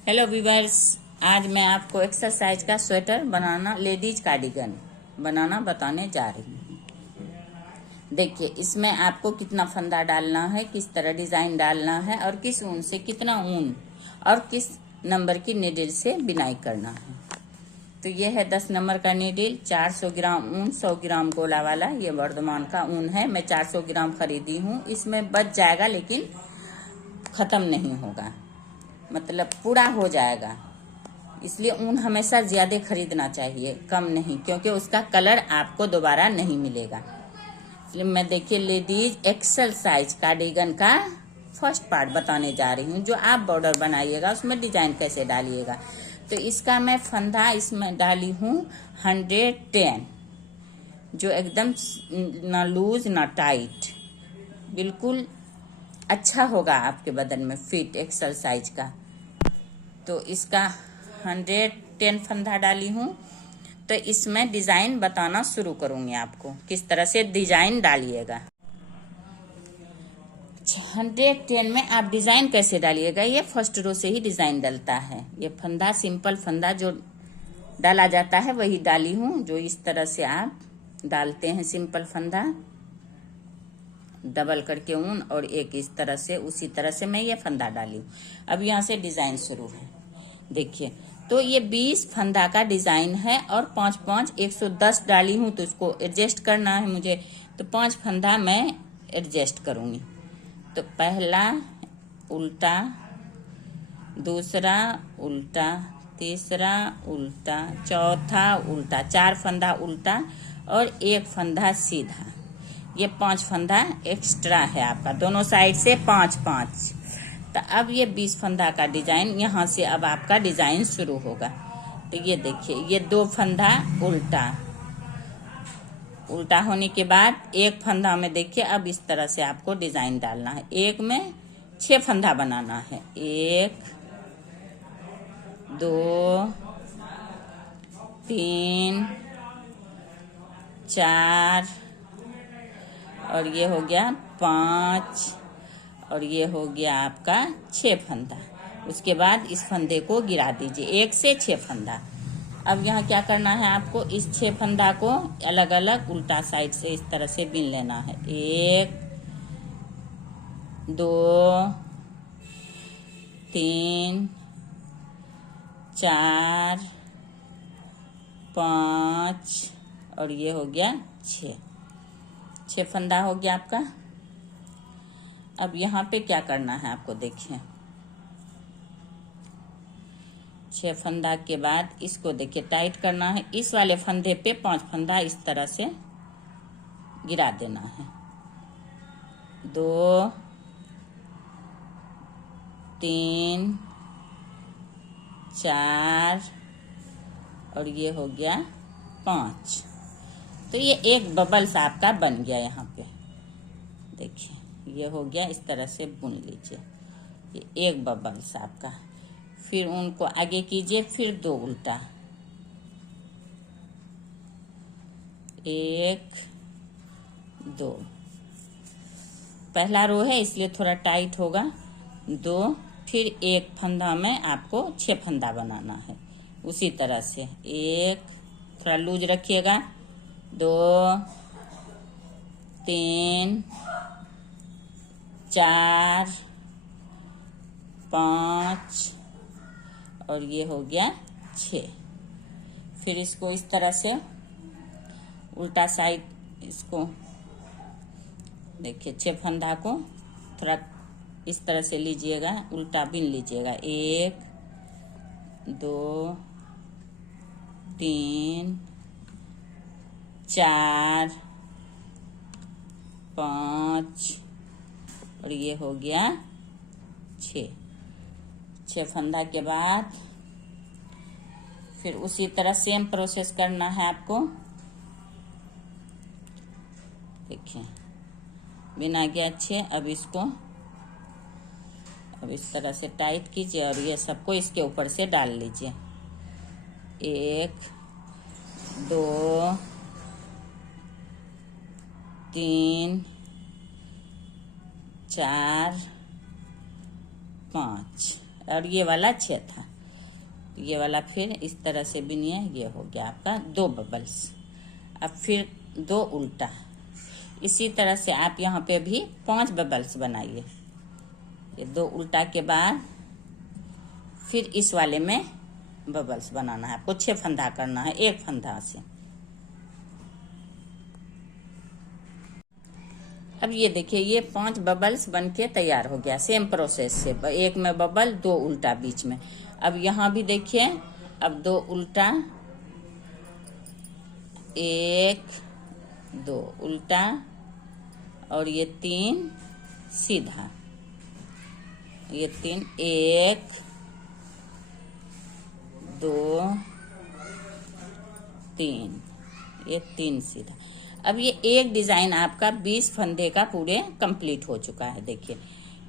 Hello viewers, आज मैं आपको एक्सरसाइज का स्वेटर बनाना, लेडीज कार्डिगन बनाना बताने जा रही हूँ। देखिए, इसमें आपको कितना फंदा डालना है, किस तरह डिजाइन डालना है और किस ऊन से कितना ऊन और किस नंबर की नीडल से बिनाई करना है। तो ये है 10 नंबर का नीडल, 400 ग्राम ऊन, 100 ग्राम गोला वाला। ये वर्धमान का ऊन है, मैं 400 ग्राम खरीदी हूँ। इसमें बच जाएगा लेकिन खत्म नहीं होगा, मतलब पूरा हो जाएगा। इसलिए ऊन हमेशा ज्यादा खरीदना चाहिए, कम नहीं, क्योंकि उसका कलर आपको दोबारा नहीं मिलेगा। इसलिए मैं देखिए लेडीज एक्सल साइज कार्डिगन का फर्स्ट पार्ट बताने जा रही हूँ। जो आप बॉर्डर बनाइएगा उसमें डिजाइन कैसे डालिएगा। तो इसका मैं फंदा इसमें डाली हूँ 110, जो एकदम ना लूज ना टाइट, बिल्कुल अच्छा होगा आपके बदन में फिट, एक्सल साइज का। तो इसका 110 फंदा डाली हूँ। तो इसमें डिजाइन बताना शुरू करूंगी आपको, किस तरह से डिजाइन डालिएगा। 110 में आप डिजाइन कैसे डालिएगा, ये फर्स्ट रो से ही डिजाइन डलता है। ये फंदा सिंपल फंदा जो डाला जाता है वही डाली हूँ, जो इस तरह से आप डालते हैं सिंपल फंदा, डबल करके ऊन और एक इस तरह से, उसी तरह से मैं ये फंदा डाली हूँ। अब यहाँ से डिजाइन शुरू है। देखिए, तो ये 20 फंदा का डिजाइन है और 5-5 110 डाली हूँ, तो इसको एडजस्ट करना है मुझे। तो 5 फंदा मैं एडजस्ट करूंगी। तो पहला उल्टा, दूसरा उल्टा, तीसरा उल्टा, चौथा उल्टा, 4 फंदा उल्टा और 1 फंदा सीधा। ये 5 फंदा एक्स्ट्रा है आपका, दोनों साइड से 5-5। तो अब ये 20 फंदा का डिजाइन, यहाँ से अब आपका डिजाइन शुरू होगा। तो ये देखिए, ये 2 फंदा उल्टा, उल्टा होने के बाद 1 फंदा में देखिए, अब इस तरह से आपको डिजाइन डालना है। एक में 6 फंदा बनाना है, 1 2 3 4 और ये हो गया 5 और ये हो गया आपका 6 फंदा। उसके बाद इस फंदे को गिरा दीजिए, 1 से 6 फंदा। अब यहाँ क्या करना है आपको, इस 6 फंदा को अलग अलग उल्टा साइड से इस तरह से बीन लेना है। 1 2 3 4 5 और ये हो गया 6 फंदा हो गया आपका। अब यहाँ पे क्या करना है आपको, देखिए 6 फंदा के बाद इसको देखिए टाइट करना है। इस वाले फंदे पे 5 फंदा इस तरह से गिरा देना है। 2 3 4 और ये हो गया 5। तो ये एक बबल्स आपका बन गया। यहाँ पे देखिए, ये हो गया, इस तरह से बुन लीजिए, ये एक बबल्स आपका। फिर उनको आगे कीजिए, फिर 2 उल्टा, 1 2, पहला रो है इसलिए थोड़ा टाइट होगा। 2, फिर 1 फंदा में आपको 6 फंदा बनाना है, उसी तरह से 1, थोड़ा लूज रखिएगा, 2 3 4 5 और ये हो गया 6। फिर इसको इस तरह से उल्टा साइड, इसको देखिए 6 फंदा को थोड़ा इस तरह से लीजिएगा, उल्टा बीन लीजिएगा। 1 2 3 4 5 और ये हो गया 6 फंदा के बाद फिर उसी तरह सेम प्रोसेस करना है आपको। देखिए, बिना गया 6। अब इसको अब इस तरह से टाइट कीजिए और ये सबको इसके ऊपर से डाल लीजिए। 1 2 3 4 5 और ये वाला 6 था। ये वाला फिर इस तरह से बिनिए। ये हो गया आपका 2 बबल्स। अब फिर 2 उल्टा। इसी तरह से आप यहाँ पे भी 5 बबल्स बनाइए। ये 2 उल्टा के बाद फिर इस वाले में बबल्स बनाना है आपको। 6 फंदा करना है एक फंदा से। अब ये देखिए ये 5 बबल्स बनके तैयार हो गया। सेम प्रोसेस से एक में बबल 2 उल्टा बीच में। अब यहाँ भी देखिए, अब 2 उल्टा, 1 2 उल्टा और ये 3 सीधा। ये 3 1 2 3, ये 3 सीधा। अब ये एक डिजाइन आपका 20 फंदे का पूरे कंप्लीट हो चुका है। देखिए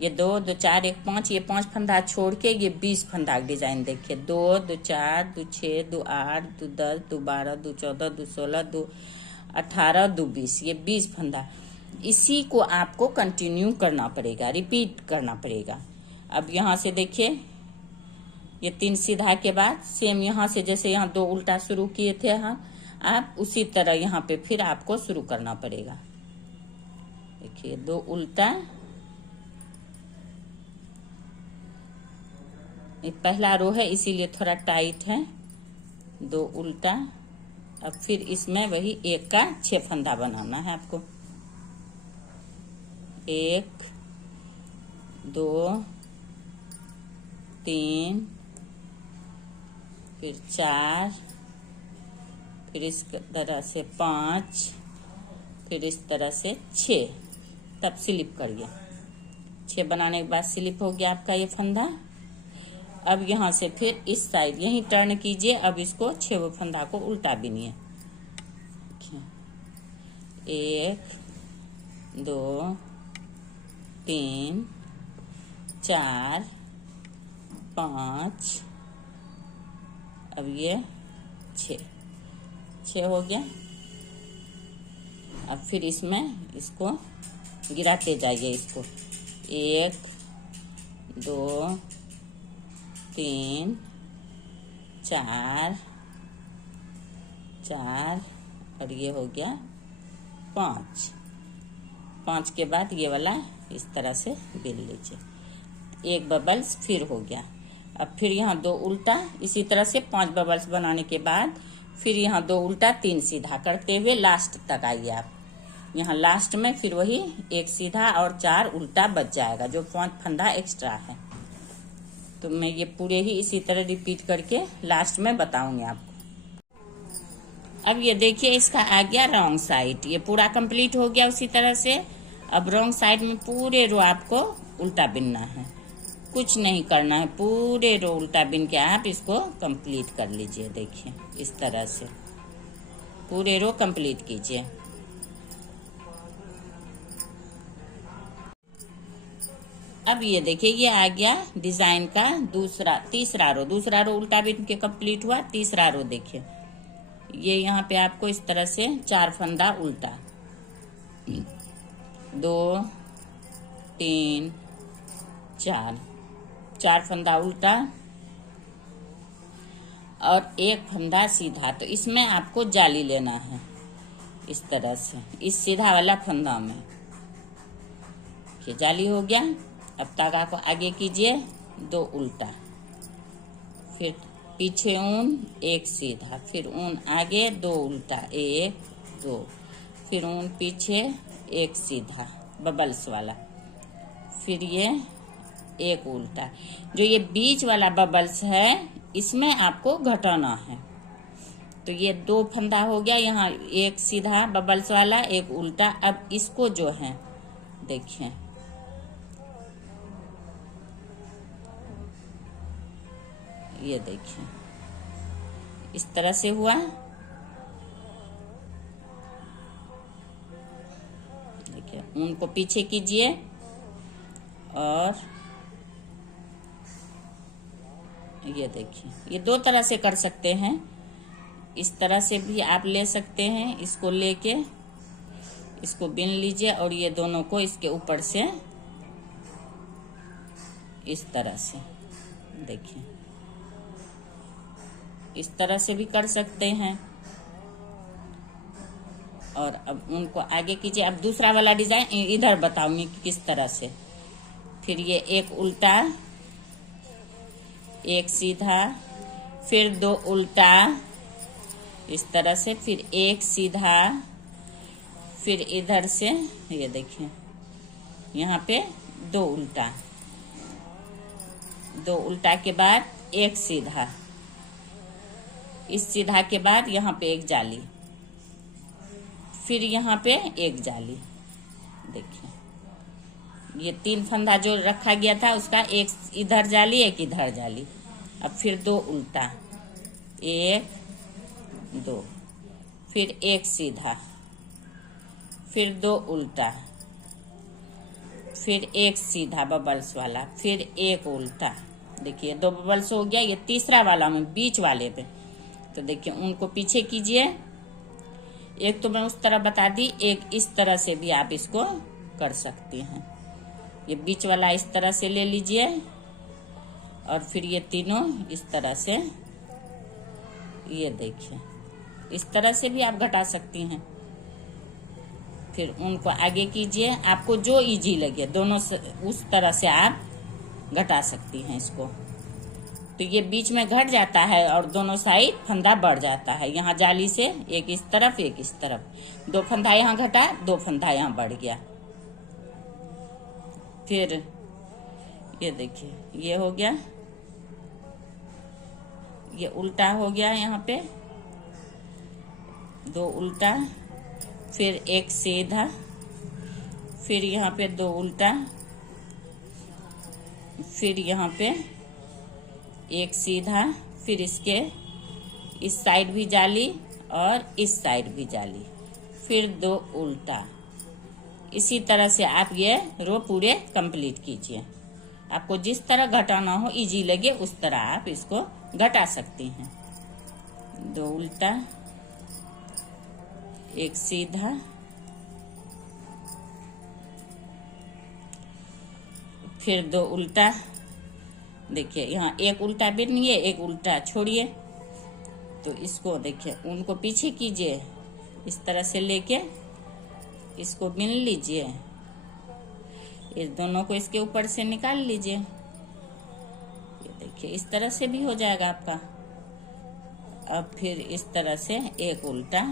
ये 2 2 4 1 5, ये 5 फंदा छोड़ के ये 20 फंदा का डिजाइन। देखिए 2 2 4 2 6 2 8 2 10 2 12 2 14 2 16 2 18 2 20, ये 20 फंदा। इसी को आपको कंटिन्यू करना पड़ेगा, रिपीट करना पड़ेगा। अब यहाँ से देखिए ये 3 सीधा के बाद सेम यहाँ से जैसे यहाँ 2 उल्टा शुरू किए थे हम, आप उसी तरह यहाँ पे फिर आपको शुरू करना पड़ेगा। देखिए 2 उल्टा, ये पहला रो है इसीलिए थोड़ा टाइट है। 2 उल्टा। अब फिर इसमें वही 1 का 6 फंदा बनाना है आपको। 1 2 3 फिर 4, फिर इस तरह से 5, फिर इस तरह से 6, तब स्लिप करिए। 6 बनाने के बाद स्लिप हो गया आपका ये फंदा। अब यहाँ से फिर इस साइड यही टर्न कीजिए। अब इसको 6 फंदा को उल्टा बिनिए। 1 2 3 4 5, अब ये 6 हो गया। अब फिर इसमें इसको गिराते जाइए। इसको 1 2 3 4 और ये हो गया 5 के बाद ये वाला इस तरह से बिन लीजिए। 1 बबल्स फिर हो गया। अब फिर यहाँ 2 उल्टा, इसी तरह से 5 बबल्स बनाने के बाद फिर यहाँ 2 उल्टा 3 सीधा करते हुए लास्ट तक आइए आप। यहाँ लास्ट में फिर वही 1 सीधा और 4 उल्टा बच जाएगा, जो 5 फंदा एक्स्ट्रा है। तो मैं ये पूरे ही इसी तरह रिपीट करके लास्ट में बताऊंगी आपको। अब ये देखिए इसका आ गया रॉन्ग साइड। ये पूरा कंप्लीट हो गया उसी तरह से। अब रॉन्ग साइड में पूरे रो आपको उल्टा बिनना है, कुछ नहीं करना है। पूरे रो उल्टा बिन के आप इसको कंप्लीट कर लीजिए। देखिए इस तरह से पूरे रो कंप्लीट कीजिए। अब ये देखिए ये आ गया डिजाइन का तीसरा रो उल्टा बिन के कंप्लीट हुआ। तीसरा रो देखिए ये यहाँ पे आपको इस तरह से 4 फंदा उल्टा, 2 3 4 फंदा उल्टा और 1 फंदा सीधा। तो इसमें आपको जाली लेना है इस तरह से, इस सीधा वाला फंदा में। ये जाली हो गया। अब धागा को आगे कीजिए, 2 उल्टा, फिर पीछे ऊन, 1 सीधा, फिर ऊन आगे, 2 उल्टा, 1 2, फिर ऊन पीछे, 1 सीधा बबल्स वाला, फिर ये 1 उल्टा। जो ये बीच वाला बबल्स है इसमें आपको घटाना है। तो ये 2 फंदा हो गया, यहाँ 1 सीधा बबल्स वाला, 1 उल्टा। अब इसको जो है देखिए ये देखिए इस तरह से हुआ। देखिए ऊन को पीछे कीजिए और ये देखिए ये 2 तरह से कर सकते हैं। इस तरह से भी आप ले सकते हैं। इसको लेके इसको बिन लीजिए और ये दोनों को इसके ऊपर से इस तरह से देखिए इस तरह से भी कर सकते हैं। और अब उनको आगे कीजिए। अब दूसरा वाला डिजाइन इधर बताऊंगी कि किस तरह से। फिर ये एक उल्टा, एक सीधा, फिर दो उल्टा इस तरह से, फिर एक सीधा, फिर इधर से ये देखिए यहाँ पे दो उल्टा, दो उल्टा के बाद एक सीधा, इस सीधा के बाद यहाँ पे एक जाली, फिर यहाँ पे एक जाली। देखिए ये 3 फंदा जो रखा गया था उसका एक इधर जाली, एक इधर जाली। अब फिर दो उल्टा, 1 2, फिर एक सीधा, फिर दो उल्टा, फिर एक सीधा बबल्स वाला, फिर एक उल्टा। देखिए 2 बबल्स हो गया। ये तीसरा वाला में बीच वाले पे, तो देखिए उनको पीछे कीजिए। एक तो मैं उस तरह बता दी, एक इस तरह से भी आप इसको कर सकती हैं। ये बीच वाला इस तरह से ले लीजिए और फिर ये तीनों इस तरह से, ये देखिए इस तरह से भी आप घटा सकती हैं। फिर उनको आगे कीजिए, आपको जो इजी लगे दोनों से उस तरह से आप घटा सकती हैं इसको। तो ये बीच में घट जाता है और दोनों साइड फंदा बढ़ जाता है। यहाँ जाली से एक इस तरफ, एक इस तरफ, 2 फंदा यहाँ घटा, 2 फंदा यहाँ बढ़ गया। फिर ये देखिए ये हो गया, ये उल्टा हो गया, यहाँ पे 2 उल्टा, फिर एक सीधा, फिर यहाँ पे 2 उल्टा, फिर यहाँ पे एक सीधा, फिर इसके इस साइड भी जाली और इस साइड भी जाली, फिर 2 उल्टा। इसी तरह से आप ये रो पूरे कंप्लीट कीजिए। आपको जिस तरह घटाना हो, इजी लगे, उस तरह आप इसको घटा सकती हैं। 2 उल्टा, एक सीधा, फिर 2 उल्टा। देखिए यहाँ एक उल्टा बिनिए, एक उल्टा छोड़िए। तो इसको देखिए उनको पीछे कीजिए, इस तरह से लेके इसको बिन लीजिए, इस दोनों को इसके ऊपर से निकाल लीजिए। ये देखिए इस तरह से भी हो जाएगा आपका। अब फिर इस तरह से एक उल्टा,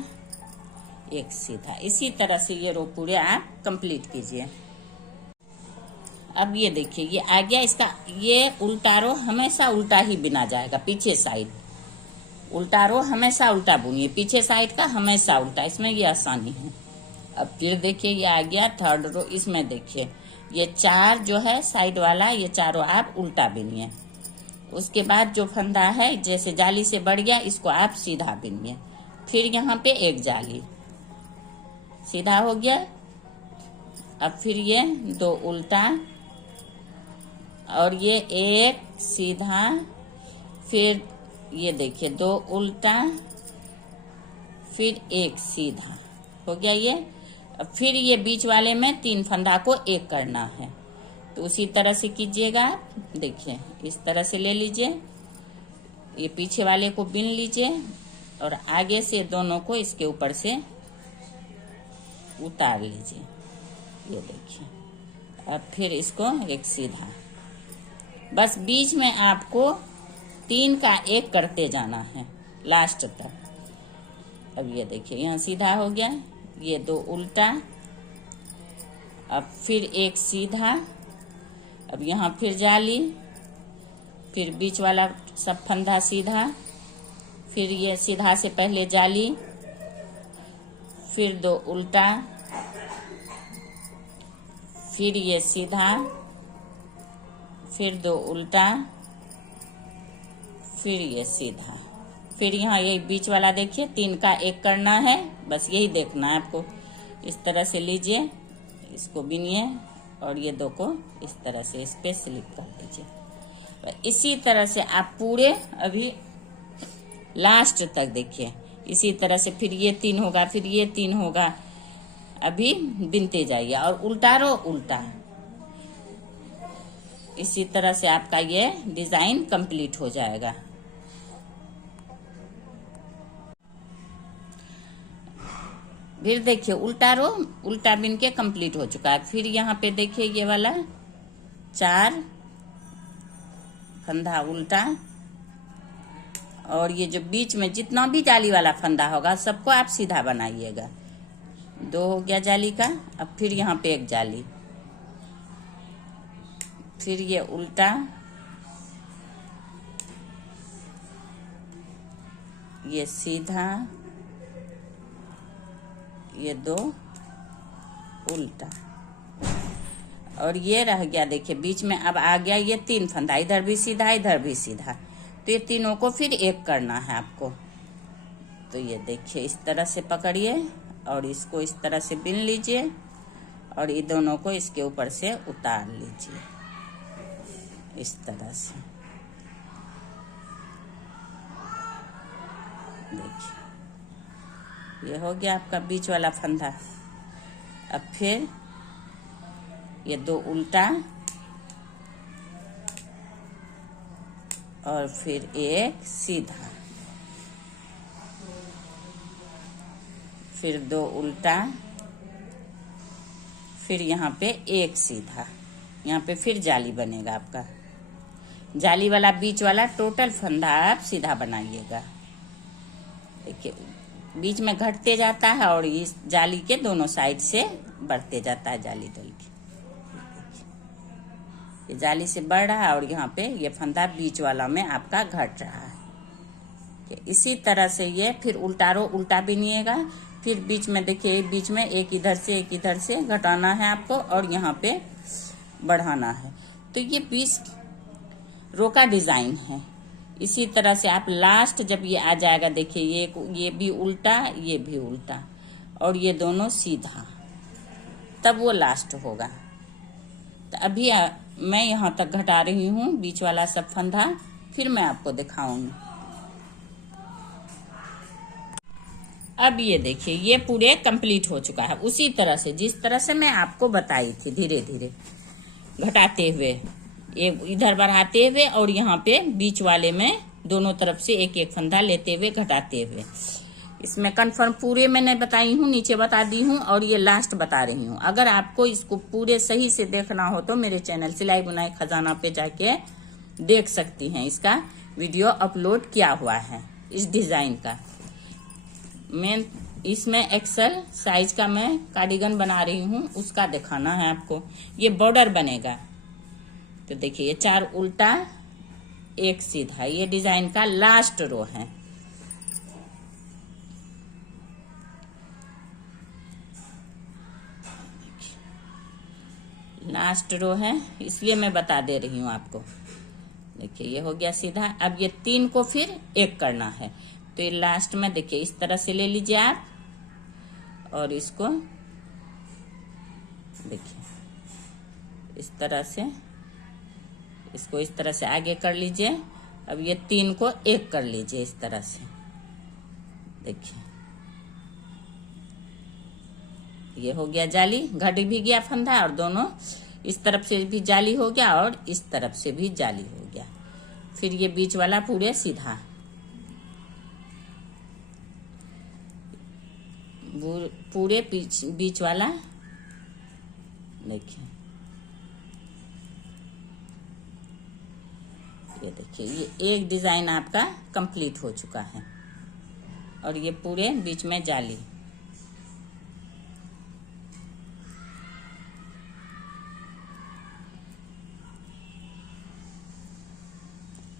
एक सीधा, इसी तरह से ये रो पूरे आप कंप्लीट कीजिए। अब ये देखिए ये आ गया इसका। ये उल्टा रो हमेशा उल्टा ही बिना जाएगा, पीछे साइड उल्टा रो हमेशा उल्टा बुनिए, पीछे साइड का हमेशा उल्टा, इसमें ये आसानी है। अब फिर देखिए ये आ गया 3rd रो। इसमें देखिए ये 4 जो है साइड वाला, ये चारों आप उल्टा बिनिए। उसके बाद जो फंदा है जैसे जाली से बढ़ गया, इसको आप सीधा बिनिए। फिर यहाँ पे एक जाली, सीधा हो गया। अब फिर ये 2 उल्टा और ये एक सीधा, फिर ये देखिए 2 उल्टा, फिर एक सीधा हो गया ये। अब फिर ये बीच वाले में 3 फंदा को एक करना है, तो उसी तरह से कीजिएगा आप। देखिए इस तरह से ले लीजिए, ये पीछे वाले को बिन लीजिए और आगे से दोनों को इसके ऊपर से उतार लीजिए। ये देखिए अब फिर इसको एक सीधा, बस बीच में आपको 3 का एक करते जाना है लास्ट तक। अब ये देखिए यहाँ सीधा हो गया, ये 2 उल्टा, अब फिर एक सीधा, अब यहाँ फिर जाली, फिर बीच वाला सब फंदा सीधा, फिर ये सीधा से पहले जाली, फिर 2 उल्टा, फिर ये सीधा, फिर 2 उल्टा, फिर ये सीधा, फिर यहाँ ये बीच वाला देखिए 3 का एक करना है, बस यही देखना है आपको। इस तरह से लीजिए, इसको बिनिए और ये 2 को इस तरह से इस पे स्लिप कर दीजिए। इसी तरह से आप पूरे अभी लास्ट तक देखिए, इसी तरह से फिर ये 3 होगा, फिर ये 3 होगा, अभी बिनते जाइए और उल्टा रो उल्टा। इसी तरह से आपका ये डिजाइन कंप्लीट हो जाएगा। फिर देखिए उल्टा रो उल्टा बिन के कंप्लीट हो चुका है। फिर यहाँ पे देखिए ये वाला 4 फंदा उल्टा, और ये जो बीच में जितना भी जाली वाला फंदा होगा सबको आप सीधा बनाइएगा। 2 हो गया जाली का। अब फिर यहाँ पे एक जाली, फिर ये उल्टा, ये सीधा, ये 2 उल्टा, और ये रह गया देखिए बीच में। अब आ गया ये 3 फंदा, इधर भी सीधा इधर भी सीधा। तो ये तीनों को फिर एक करना है आपको। तो ये देखिए इस तरह से पकड़िए और इसको इस तरह से बिन लीजिए और ये दोनों को इसके ऊपर से उतार लीजिए इस तरह से। देखिए ये हो गया आपका बीच वाला फंदा। अब फिर ये 2 उल्टा और फिर एक सीधा, फिर 2 उल्टा, फिर यहाँ पे एक सीधा। यहाँ पे फिर जाली बनेगा आपका। जाली वाला बीच वाला टोटल फंदा आप सीधा बनाइएगा। देखिए बीच में घटते जाता है और इस जाली के दोनों साइड से बढ़ते जाता है जाली डल के। ये जाली से बढ़ रहा है और यहाँ पे ये फंदा बीच वाला में आपका घट रहा है। इसी तरह से ये फिर उल्टा रो उल्टा बिनिएगा। फिर बीच में देखिए बीच में एक इधर से घटाना है आपको और यहाँ पे बढ़ाना है। तो ये 20 रो का डिजाइन है। इसी तरह से आप लास्ट जब ये आ जाएगा देखिए ये भी उल्टा ये भी उल्टा और ये दोनों सीधा, तब वो लास्ट होगा। तो अभी मैं यहाँ तक घटा रही हूँ बीच वाला सब फंदा, फिर मैं आपको दिखाऊंगी। अब ये देखिए ये पूरे कंप्लीट हो चुका है उसी तरह से जिस तरह से मैं आपको बताई थी, धीरे धीरे घटाते हुए, ये इधर बढ़ाते हुए और यहाँ पे बीच वाले में दोनों तरफ से एक एक फंदा लेते हुए घटाते हुए। इसमें कन्फर्म पूरे मैंने बताई हूँ, नीचे बता दी हूँ और ये लास्ट बता रही हूँ। अगर आपको इसको पूरे सही से देखना हो तो मेरे चैनल सिलाई बुनाई खजाना पे जाके देख सकती हैं। इसका वीडियो अपलोड किया हुआ है इस डिजाइन का। मैं इसमें एक्सल साइज का मैं कार्डिगन बना रही हूँ, उसका दिखाना है आपको। ये बॉर्डर बनेगा। तो देखिए ये 4 उल्टा एक सीधा, ये डिजाइन का लास्ट रो है। लास्ट रो है इसलिए मैं बता दे रही हूँ आपको। देखिए ये हो गया सीधा। अब ये 3 को फिर एक करना है। तो ये लास्ट में देखिए इस तरह से ले लीजिए आप और इसको देखिए इस तरह से, इसको इस तरह से आगे कर लीजिए। अब ये 3 को एक कर लीजिए इस तरह से। देखिए ये हो गया जाली, घट भी गया फंदा और दोनों इस तरफ से भी जाली हो गया और इस तरफ से भी जाली हो गया। फिर ये बीच वाला पूरे सीधा, पूरे बीच वाला देखिए। ये देखिए ये एक डिजाइन आपका कंप्लीट हो चुका है और ये पूरे बीच में जाली।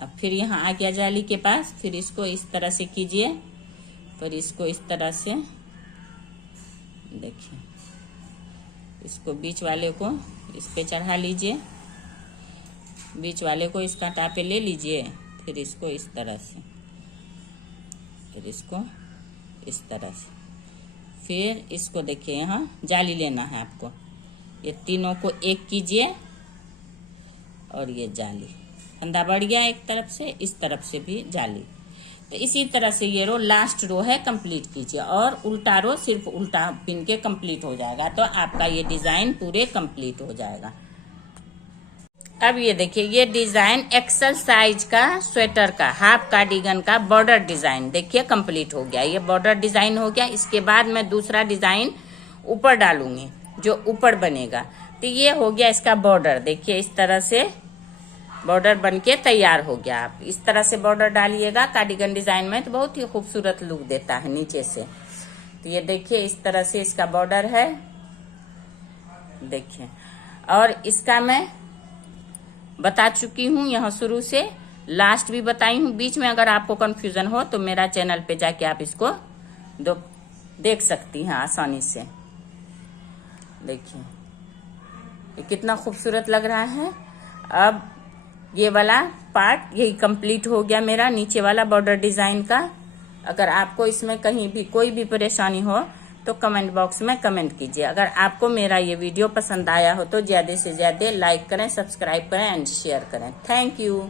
अब फिर यहाँ आ गया जाली के पास, फिर इसको इस तरह से कीजिए, फिर इसको इस तरह से देखिए, इसको बीच वाले को इस पे चढ़ा लीजिए, बीच वाले को इस कांटा पे ले लीजिए, फिर इसको इस तरह से, फिर इसको इस तरह से, फिर इसको देखिए यहाँ जाली लेना है आपको। ये तीनों को एक कीजिए और ये जाली, फंदा बढ़ गया एक तरफ से, इस तरफ से भी जाली। तो इसी तरह से ये रो लास्ट रो है कंप्लीट कीजिए और उल्टा रो सिर्फ उल्टा पिन के कंप्लीट हो जाएगा। तो आपका ये डिजाइन पूरे कंप्लीट हो जाएगा। अब ये देखिए, ये डिजाइन एक्सल साइज का स्वेटर का हाफ कार्डिगन का बॉर्डर डिजाइन देखिए कंप्लीट हो गया। ये बॉर्डर डिजाइन हो गया। इसके बाद मैं दूसरा डिजाइन ऊपर डालूंगी जो ऊपर बनेगा। तो ये हो गया इसका बॉर्डर। देखिए इस तरह से बॉर्डर बनके तैयार हो गया। आप इस तरह से बॉर्डर डालिएगा कार्डिगन डिजाइन में तो बहुत ही खूबसूरत लुक देता है नीचे से। तो ये देखिए इस तरह से इसका बॉर्डर है देखिए। और इसका मैं बता चुकी हूँ, यहाँ शुरू से लास्ट भी बताई हूँ। बीच में अगर आपको कंफ्यूजन हो तो मेरा चैनल पे जाके आप इसको देख सकती हैं आसानी से। देखिए ये कितना खूबसूरत लग रहा है। अब ये वाला पार्ट यही कंप्लीट हो गया मेरा नीचे वाला बॉर्डर डिजाइन का। अगर आपको इसमें कहीं भी कोई भी परेशानी हो तो कमेंट बॉक्स में कमेंट कीजिए। अगर आपको मेरा ये वीडियो पसंद आया हो तो ज्यादा से ज्यादा लाइक करें, सब्सक्राइब करें एंड शेयर करें। Thank you.